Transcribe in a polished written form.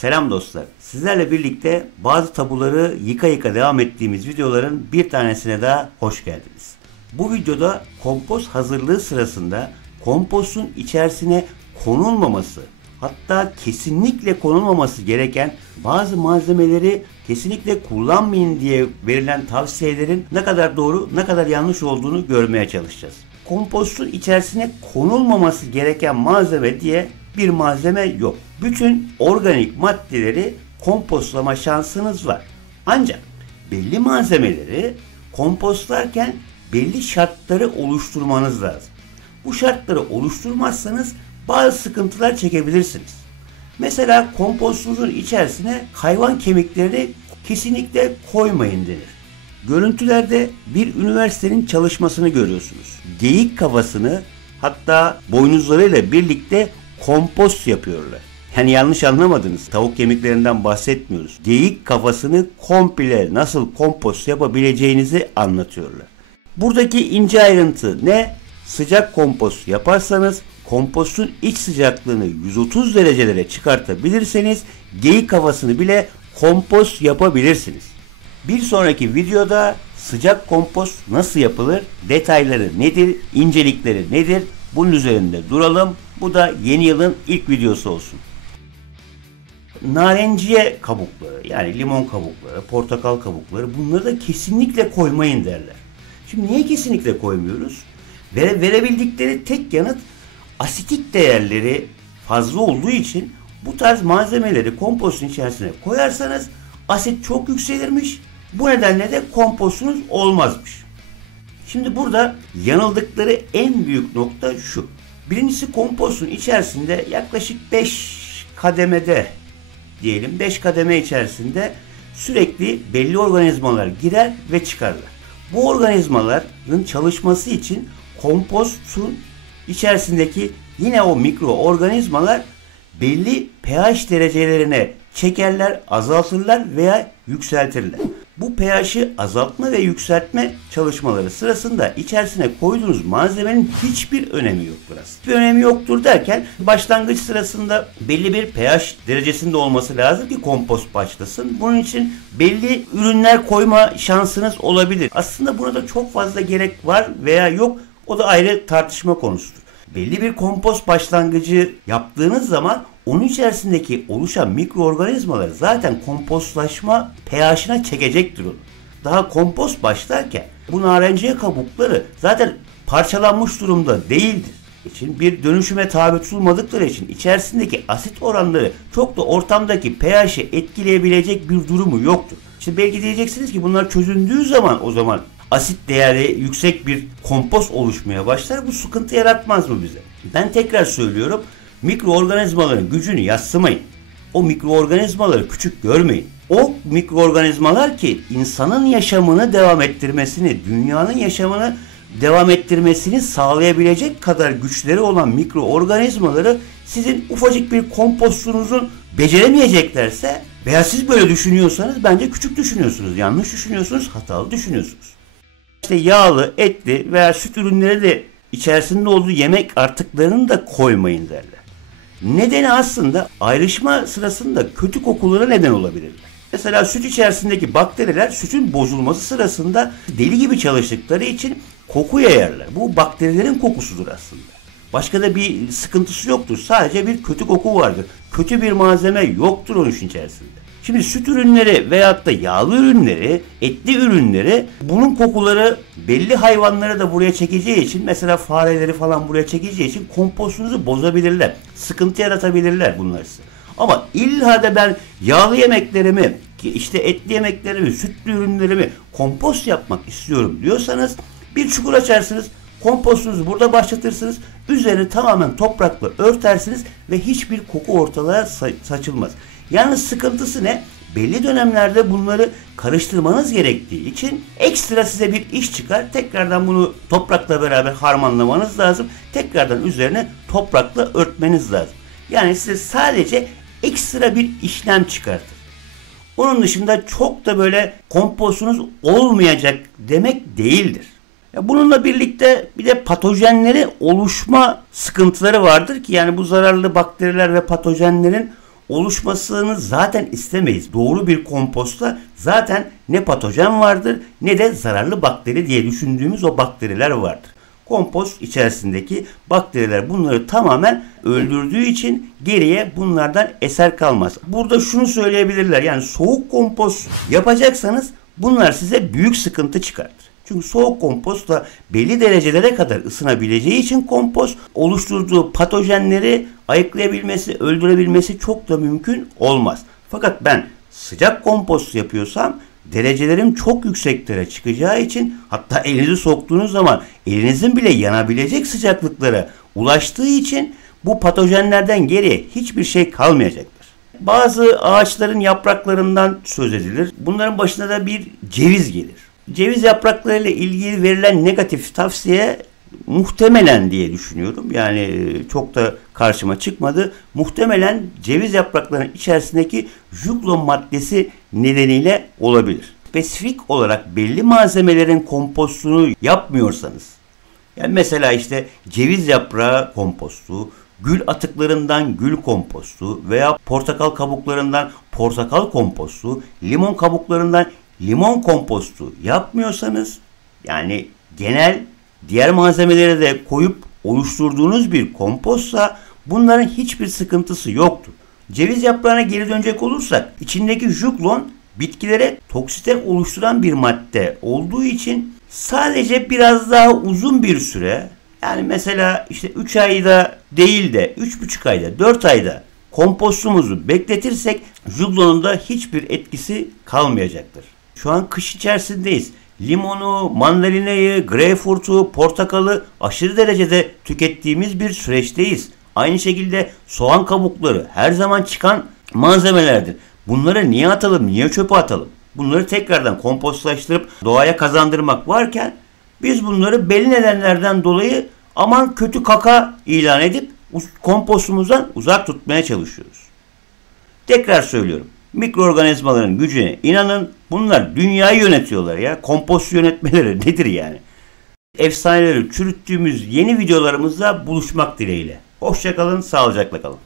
Selam dostlar. Sizlerle birlikte bazı tabuları yıka yıka devam ettiğimiz videoların bir tanesine daha hoş geldiniz. Bu videoda kompost hazırlığı sırasında kompostun içerisine konulmaması, hatta kesinlikle konulmaması gereken bazı malzemeleri kesinlikle kullanmayın diye verilen tavsiyelerin ne kadar doğru, ne kadar yanlış olduğunu görmeye çalışacağız. Kompostun içerisine konulmaması gereken malzeme diye bir malzeme yok. Bütün organik maddeleri kompostlama şansınız var. Ancak belli malzemeleri kompostlarken belli şartları oluşturmanız lazım. Bu şartları oluşturmazsanız bazı sıkıntılar çekebilirsiniz. Mesela kompostunuzun içerisine hayvan kemiklerini kesinlikle koymayın denir. Görüntülerde bir üniversitenin çalışmasını görüyorsunuz. Geyik kafasını hatta boynuzlarıyla birlikte kompost yapıyorlar. Yani yanlış anlamadınız. Tavuk kemiklerinden bahsetmiyoruz. Geyik kafasını komple nasıl kompost yapabileceğinizi anlatıyorlar. Buradaki ince ayrıntı ne? Sıcak kompost yaparsanız kompostun iç sıcaklığını 130 derecelere çıkartabilirseniz geyik kafasını bile kompost yapabilirsiniz. Bir sonraki videoda sıcak kompost nasıl yapılır, detayları nedir, incelikleri nedir, bunun üzerinde duralım. Bu da yeni yılın ilk videosu olsun. Narenciye kabukları, yani limon kabukları, portakal kabukları, bunları da kesinlikle koymayın derler. Şimdi niye kesinlikle koymuyoruz? Verebildikleri tek yanıt asitik değerleri fazla olduğu için bu tarz malzemeleri kompostun içerisine koyarsanız asit çok yükselirmiş. Bu nedenle de kompostunuz olmazmış. Şimdi burada yanıldıkları en büyük nokta şu. Birincisi kompostun içerisinde yaklaşık 5 kademede diyelim 5 kademe içerisinde sürekli belli organizmalar girer ve çıkarlar. Bu organizmaların çalışması için kompostun içerisindeki yine o mikroorganizmalar belli pH derecelerine çekerler, azaltırlar veya yükseltirler. Bu pH'i azaltma ve yükseltme çalışmaları sırasında içerisine koyduğunuz malzemenin hiçbir önemi yoktur aslında. Hiçbir önemi yoktur derken başlangıç sırasında belli bir pH derecesinde olması lazım ki kompost başlasın. Bunun için belli ürünler koyma şansınız olabilir. Aslında burada çok fazla gerek var veya yok, o da ayrı tartışma konusudur. Belli bir kompost başlangıcı yaptığınız zaman onun içerisindeki oluşan mikroorganizmalar zaten kompostlaşma pH'ine çekecektir onu. Daha kompost başlarken bu narenciye kabukları zaten parçalanmış durumda değildir. İçin bir dönüşüme tabi tutulmadıkları için içerisindeki asit oranları çok da ortamdaki pH'i etkileyebilecek bir durumu yoktur. İşte belki diyeceksiniz ki bunlar çözündüğü zaman o zaman asit değeri yüksek bir kompost oluşmaya başlar. Bu sıkıntı yaratmaz mı bize? Ben tekrar söylüyorum. Mikroorganizmaların gücünü yadsımayın. O mikroorganizmaları küçük görmeyin. O mikroorganizmalar ki insanın yaşamını devam ettirmesini, dünyanın yaşamını devam ettirmesini sağlayabilecek kadar güçleri olan mikroorganizmaları sizin ufacık bir kompostunuzun beceremeyeceklerse veya siz böyle düşünüyorsanız bence küçük düşünüyorsunuz, yanlış düşünüyorsunuz, hatalı düşünüyorsunuz. İşte yağlı, etli veya süt ürünleri de içerisinde olduğu yemek artıklarını da koymayın derler. Nedeni aslında ayrışma sırasında kötü kokulara neden olabilirler. Mesela süt içerisindeki bakteriler sütün bozulması sırasında deli gibi çalıştıkları için koku yayarlar. Bu bakterilerin kokusudur aslında. Başka da bir sıkıntısı yoktur. Sadece bir kötü koku vardır. Kötü bir malzeme yoktur onun içerisinde. Şimdi süt ürünleri veyahut da yağlı ürünleri, etli ürünleri, bunun kokuları belli hayvanları da buraya çekeceği için, mesela fareleri falan buraya çekeceği için kompostunuzu bozabilirler. Sıkıntı yaratabilirler bunlar size. Ama illa da ben yağlı yemeklerimi, işte etli yemeklerimi, sütlü ürünlerimi kompost yapmak istiyorum diyorsanız bir çukur açarsınız. Kompostunuzu burada başlatırsınız. Üzerini tamamen toprakla örtersiniz ve hiçbir koku ortalığa saçılmaz. Yalnız sıkıntısı ne? Belli dönemlerde bunları karıştırmanız gerektiği için ekstra size bir iş çıkar. Tekrardan bunu toprakla beraber harmanlamanız lazım. Tekrardan üzerine toprakla örtmeniz lazım. Yani size sadece ekstra bir işlem çıkartır. Onun dışında çok da böyle kompostunuz olmayacak demek değildir. Bununla birlikte bir de patojenleri oluşma sıkıntıları vardır ki yani bu zararlı bakteriler ve patojenlerin oluşmasını zaten istemeyiz. Doğru bir kompostta zaten ne patojen vardır ne de zararlı bakteri diye düşündüğümüz o bakteriler vardır. Kompost içerisindeki bakteriler bunları tamamen öldürdüğü için geriye bunlardan eser kalmaz. Burada şunu söyleyebilirler, yani soğuk kompost yapacaksanız bunlar size büyük sıkıntı çıkartır. Çünkü soğuk kompostla belli derecelere kadar ısınabileceği için kompost oluşturduğu patojenleri ayıklayabilmesi, öldürebilmesi çok da mümkün olmaz. Fakat ben sıcak kompost yapıyorsam derecelerim çok yükseklere çıkacağı için, hatta elinizi soktuğunuz zaman elinizin bile yanabilecek sıcaklıklara ulaştığı için bu patojenlerden geriye hiçbir şey kalmayacaktır. Bazı ağaçların yapraklarından söz edilir. Bunların başına da bir ceviz gelir. Ceviz yapraklarıyla ilgili verilen negatif tavsiye muhtemelen diye düşünüyorum. Yani çok da karşıma çıkmadı. Muhtemelen ceviz yapraklarının içerisindeki juglon maddesi nedeniyle olabilir. Spesifik olarak belli malzemelerin kompostunu yapmıyorsanız, yani mesela işte ceviz yaprağı kompostu, gül atıklarından gül kompostu veya portakal kabuklarından portakal kompostu, limon kabuklarından limon kompostu yapmıyorsanız, yani genel diğer malzemeleri de koyup oluşturduğunuz bir kompostsa bunların hiçbir sıkıntısı yoktur. Ceviz yaprağına geri dönecek olursak, içindeki juglon bitkilere toksite oluşturan bir madde olduğu için sadece biraz daha uzun bir süre, yani mesela işte 3 ayda değil de 3,5 ayda, 4 ayda kompostumuzu bekletirsek juglonun da hiçbir etkisi kalmayacaktır. Şu an kış içerisindeyiz. Limonu, mandalinayı, greyfurtu, portakalı aşırı derecede tükettiğimiz bir süreçteyiz. Aynı şekilde soğan kabukları her zaman çıkan malzemelerdir. Bunları niye atalım, niye çöpe atalım? Bunları tekrardan kompostlaştırıp doğaya kazandırmak varken biz bunları belli nedenlerden dolayı aman kötü kaka ilan edip kompostumuzdan uzak tutmaya çalışıyoruz. Tekrar söylüyorum. Mikroorganizmaların gücüne inanın, bunlar dünyayı yönetiyorlar ya. Kompost yönetmeleri nedir yani? Efsaneleri çürüttüğümüz yeni videolarımızda buluşmak dileğiyle. Hoşça kalın, sağlıcakla kalın.